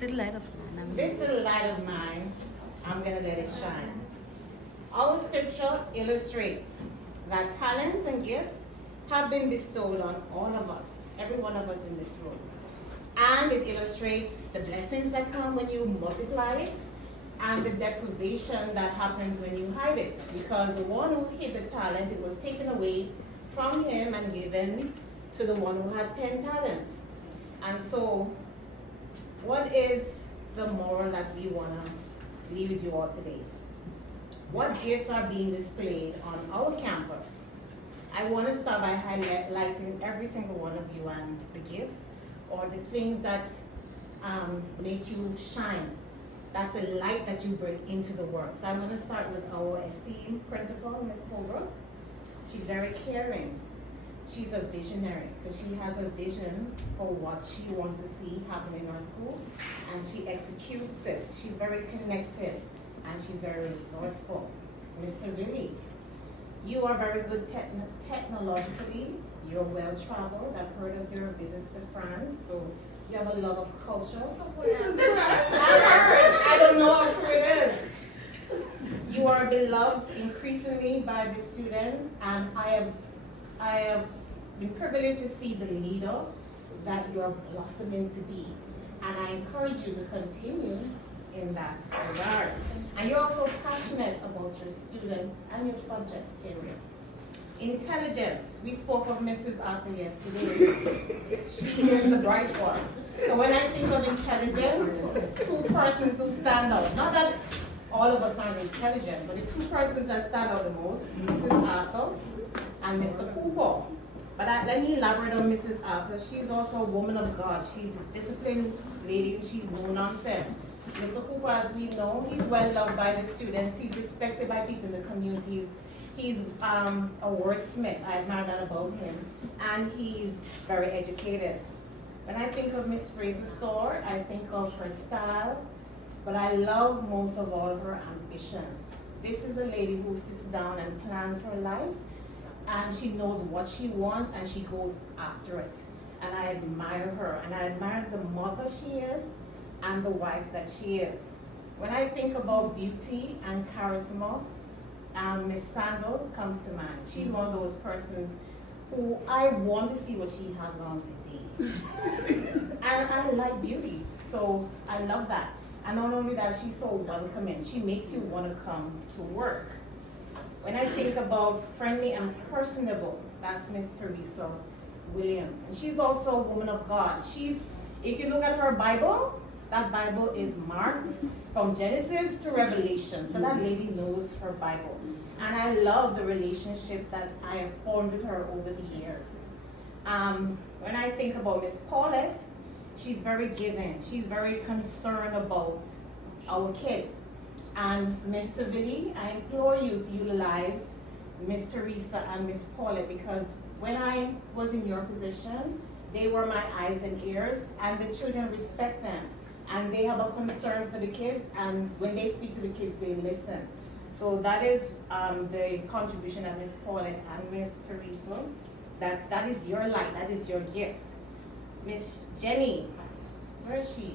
little light of mine. This little light of mine, I'm going to let it shine. Our scripture illustrates that talents and gifts have been bestowed on all of us, every one of us in this room. And it illustrates the blessings that come when you multiply it and the deprivation that happens when you hide it. Because the one who hid the talent, it was taken away from him and given to the one who had 10 talents. And so, what is the moral that we want to leave with you all today? What gifts are being displayed on our campus? I want to start by highlighting every single one of you and the gifts or the things that make you shine. That's the light that you bring into the work. So I'm going to start with our esteemed principal, Ms. Holbrook. She's very caring. She's a visionary because she has a vision for what she wants to see happen in our school, and she executes it. She's very connected and she's very resourceful. Mr. Willie, you are very good technologically. You're well traveled. I've heard of your visits to France, so you have a love of culture. I don't know how true it is. You are beloved increasingly by the students, and I have been privileged to see the leader that you are blossoming to be. And I encourage you to continue in that regard. And you're also passionate about your students and your subject area. Intelligence. We spoke of Mrs. Arthur yesterday. She is the bright one. So when I think of intelligence, two persons who stand out. Not that all of us aren't intelligent, but the two persons that stand out the most, Mrs. Arthur and Mr. Cooper. But let me elaborate on Mrs. Arthur. She's also a woman of God. She's a disciplined lady. She's no nonsense. Mr. Cooper, as we know, he's well loved by the students. He's respected by people in the communities. He's a wordsmith. I admire that about him. And he's very educated. When I think of Miss Fraser Store, I think of her style, but I love most of all her ambition. This is a lady who sits down and plans her life, and she knows what she wants and she goes after it. And I admire her, and I admire the mother she is and the wife that she is. When I think about beauty and charisma, Miss Sandal comes to mind. She's one of those persons who I want to see what she has on today. And I like beauty, so I love that. And not only that, she's so welcoming. She makes you want to come to work. When I think about friendly and personable, that's Miss Teresa Williams. And she's also a woman of God. If you look at her Bible, that Bible is marked from Genesis to Revelation. So that lady knows her Bible. And I love the relationships that I have formed with her over the years. When I think about Miss Paulette, she's very giving. She's very concerned about our kids. And Miss Savili, I implore you to utilize Miss Teresa and Miss Paulette, because when I was in your position, they were my eyes and ears, and the children respect them. And they have a concern for the kids, and when they speak to the kids, they listen. So that is the contribution of Miss Paulette and Miss Teresa. That is your light, that is your gift. Miss Jenny, where is she?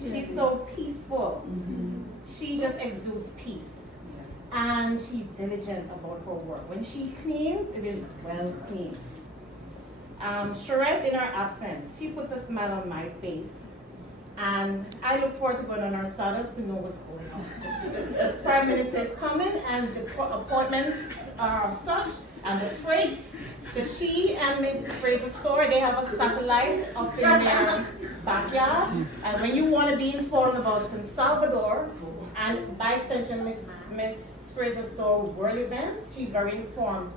She's so peaceful. She just exudes peace. And she's diligent about her work. When she cleans, it is well cleaned. Charette, in her absence, she puts a smile on my face. And I look forward to going on our status to know what's going on. The Prime Minister is coming, and the appointments are such, and the freight. So she and Miss Fraser Store, they have a satellite up in their backyard. And when you want to be informed about Salvador, and by extension Miss Fraser Store world events, she's very informed.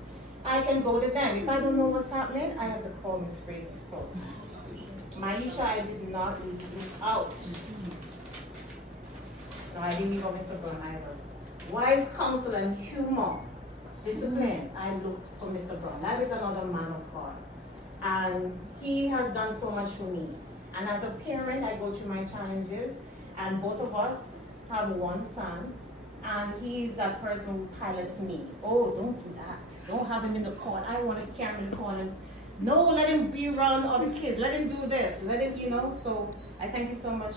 I can go to them. If I don't know what's happening, I have to call Miss Fraser Store. Maisha, I did not leave you out. No, I didn't leave out Mr. Brown either. Wise counsel and humor, discipline, I look for Mr. Brown. That is another man of God. And he has done so much for me. And as a parent, I go through my challenges, and both of us have one son, and he's that person who pilots me. Oh, don't do that. Don't have him in the corner. I want to carry him in the corner No, let him be around other kids. Let him do this. Let him, So I thank you so much,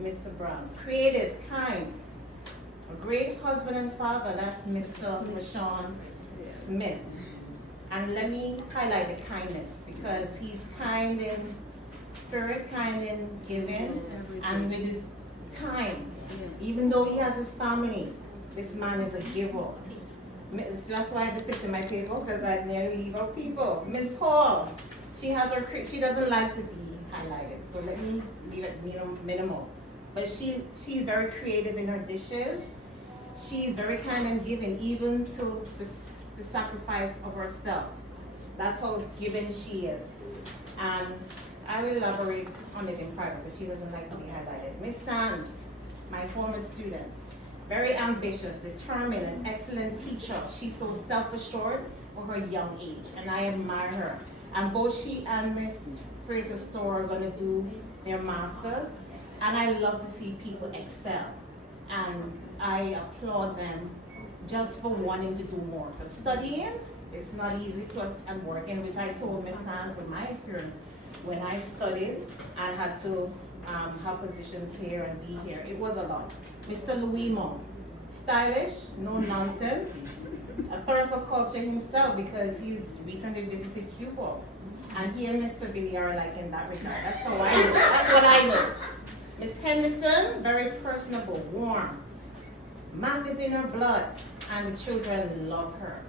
Mr. Brown. Creative, kind, a great husband and father. That's Mr. Rashawn Smith. And let me highlight the kindness because he's kind in spirit, kind in giving, and with his time. Even though he has his family, this man is a giver. That's why I had to stick to my paper because I nearly leave out people. Miss Hall, she doesn't like to be highlighted, so let me leave it minimal. But she's very creative in her dishes. She's very kind and giving, even to the sacrifice of herself. That's how giving she is. And I will elaborate on it in private, but she doesn't like to be highlighted. Miss Sands, my former student, very ambitious, determined, an excellent teacher. She's so self-assured for her young age, and I admire her. And both she and Miss Fraser Store are going to do their masters, and I love to see people excel. And I applaud them just for wanting to do more. Because studying is not easy, and working, which I told Miss Sands in my experience when I studied and had to have positions here and be here. It was a lot. Mr. Louis Mon, stylish, no nonsense, a thirst for culture himself because he's recently visited Cuba. And he and Mr. Billy are like in that regard. That's how I know. That's what I know. Miss Henderson, very personable, warm. Math is in her blood, and the children love her.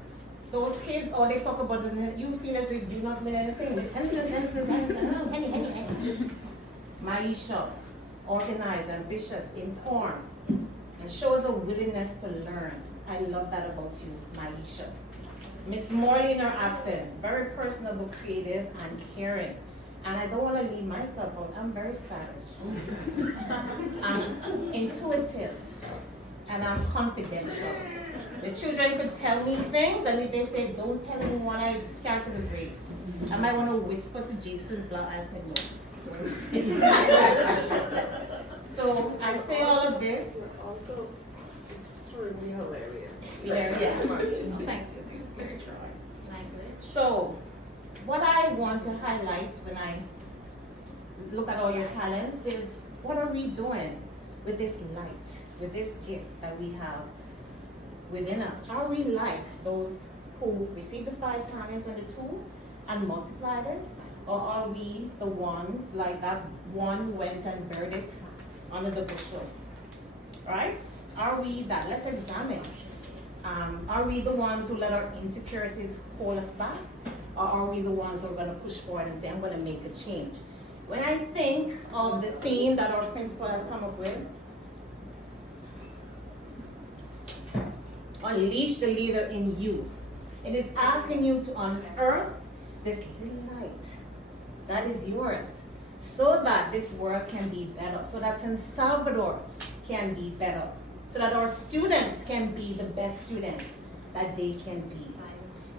Those kids, all they talk about is you feel as if you not mean anything. Miss Henderson, Maisha, organized, ambitious, informed, and shows a willingness to learn. I love that about you, Maisha. Miss Morley in her absence, very personable, creative, and caring. And I don't want to leave myself out. I'm very stylish. I'm intuitive, and I'm confidential. The children could tell me things, and if they say, don't tell me what I carry to the grave, I might want to whisper to Jason Blah, I say no. So I say all of this. Also extremely hilarious. Yeah. Thank you. So, what I want to highlight when I look at all your talents is what are we doing with this light, with this gift that we have within us? Are we like those who received the 5 talents and the 2 and multiplied it? Or are we the ones like that one who went and buried it under the bushel? Right? Are we that? Let's examine. Are we the ones who let our insecurities hold us back? Or are we the ones who are going to push forward and say, I'm going to make a change? When I think of the theme that our principal has come up with, unleash the leader in you. It is asking you to unearth this little light that is yours so that this world can be better, so that San Salvador can be better, so that our students can be the best students that they can be.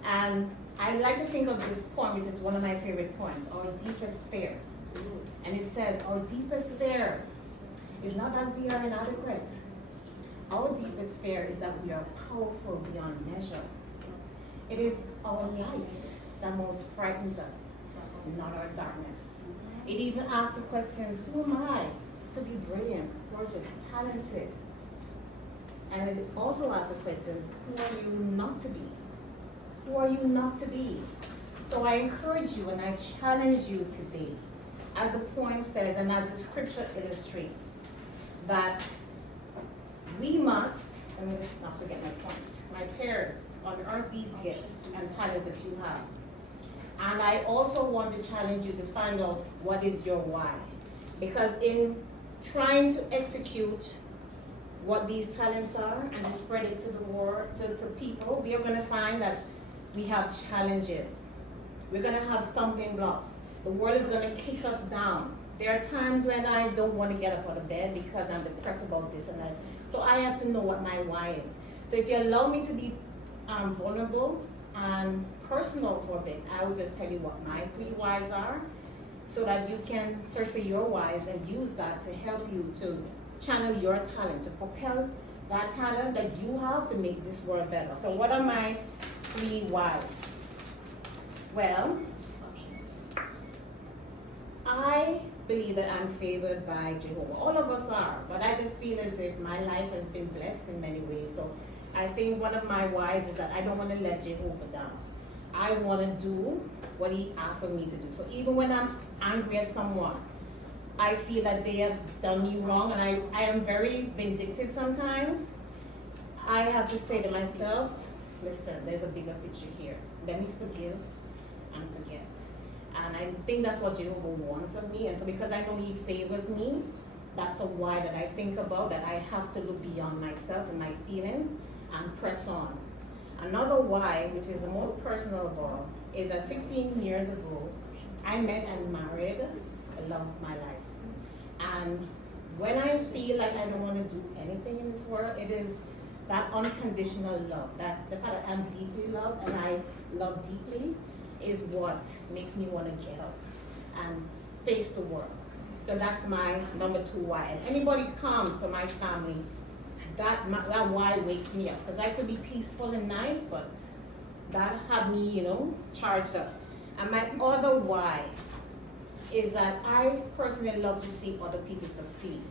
And I like to think of this poem, which is one of my favorite poems, Our Deepest Fear. And it says, our deepest fear is not that we are inadequate. Our deepest fear is that we are powerful beyond measure. It is our light that most frightens us, not our darkness. It even asks the questions, who am I to be brilliant, gorgeous, talented? And it also asks the questions, who are you not to be? Who are you not to be? So I encourage you and I challenge you today, as the poem says and as the scripture illustrates, that we must, let me not forget my point, my prayers, unearth these gifts and talents that you have. And I also want to challenge you to find out what is your why. Because in trying to execute what these talents are and to spread it to the world, to people, we are going to find that we have challenges. We're going to have stumbling blocks. The world is going to kick us down. There are times when I don't want to get up out of bed because I'm depressed about this and that. So I have to know what my why is. So if you allow me to be vulnerable and personal for a bit, I will just tell you what my 3 whys are so that you can search for your whys and use that to help you to channel your talent, to propel that talent that you have to make this world better. So what are my 3 whys? Well, I believe that I'm favored by Jehovah. All of us are, but I just feel as if my life has been blessed in many ways. So I think one of my whys is that I don't want to let Jehovah down. I want to do what he asks of me to do. So even when I'm angry at someone, I feel that they have done me wrong, and I am very vindictive sometimes. I have to say to myself, listen, there's a bigger picture here. Let me forgive and forget. And I think that's what Jehovah wants of me. And so because I know he favors me, that's a why that I think about, that I have to look beyond myself and my feelings and press on. Another why, which is the most personal of all, is that 16 years ago, I met and married the love of my life. And when I feel like I don't want to do anything in this world, it is that unconditional love, that the fact that I'm deeply loved and I love deeply is what makes me want to get up and face the world. So that's my number 2 why. And anybody comes to my family, that why wakes me up. Because I could be peaceful and nice, but that had me, charged up. And my other why is that I personally love to see other people succeed.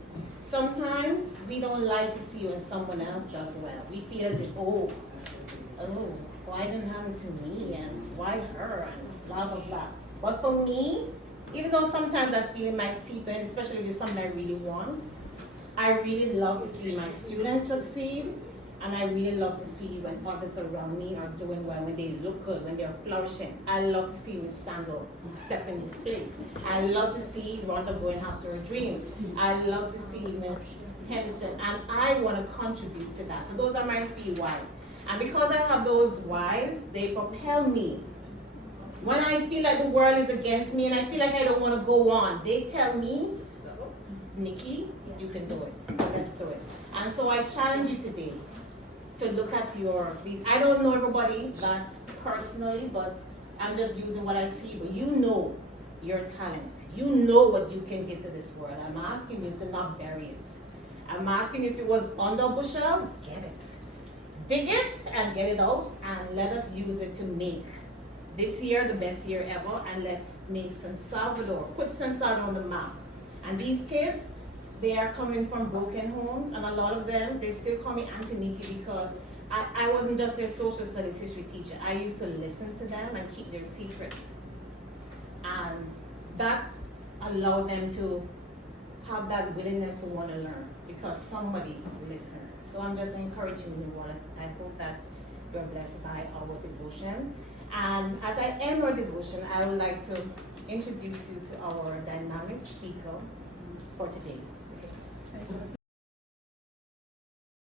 Sometimes we don't like to see when someone else does well. We feel as if, oh, why didn't happen to me, and why her, and blah, blah, blah. But for me, even though sometimes I feel in my seat, and especially if it's something I really want, I really love to see my students succeed, and I really love to see when others around me are doing well, when they look good, when they're flourishing. I love to see Miss Sandal step in this place. I love to see Rhonda going after her dreams. I love to see Miss Henderson, and I want to contribute to that. So those are my 3 whys. And because I have those whys, they propel me. When I feel like the world is against me and I feel like I don't want to go on, they tell me, Nikki, you can do it. Let's do it. And so I challenge you today to look at I don't know everybody that personally, but I'm just using what I see. But you know your talents. You know what you can give to this world. I'm asking you to not bury it. I'm asking if it was under a bushel, get it. Dig it and get it out, and let us use it to make this year the best year ever, and let's make San Salvador, put San Salvador on the map. And these kids, they are coming from broken homes, and a lot of them, they still call me Auntie Nikki because I wasn't just their social studies history teacher. I used to listen to them and keep their secrets. And that allowed them to have that willingness to want to learn because somebody listened. So I'm just encouraging you all. I hope that you're blessed by our devotion. And as I end our devotion, I would like to introduce you to our dynamic speaker for today.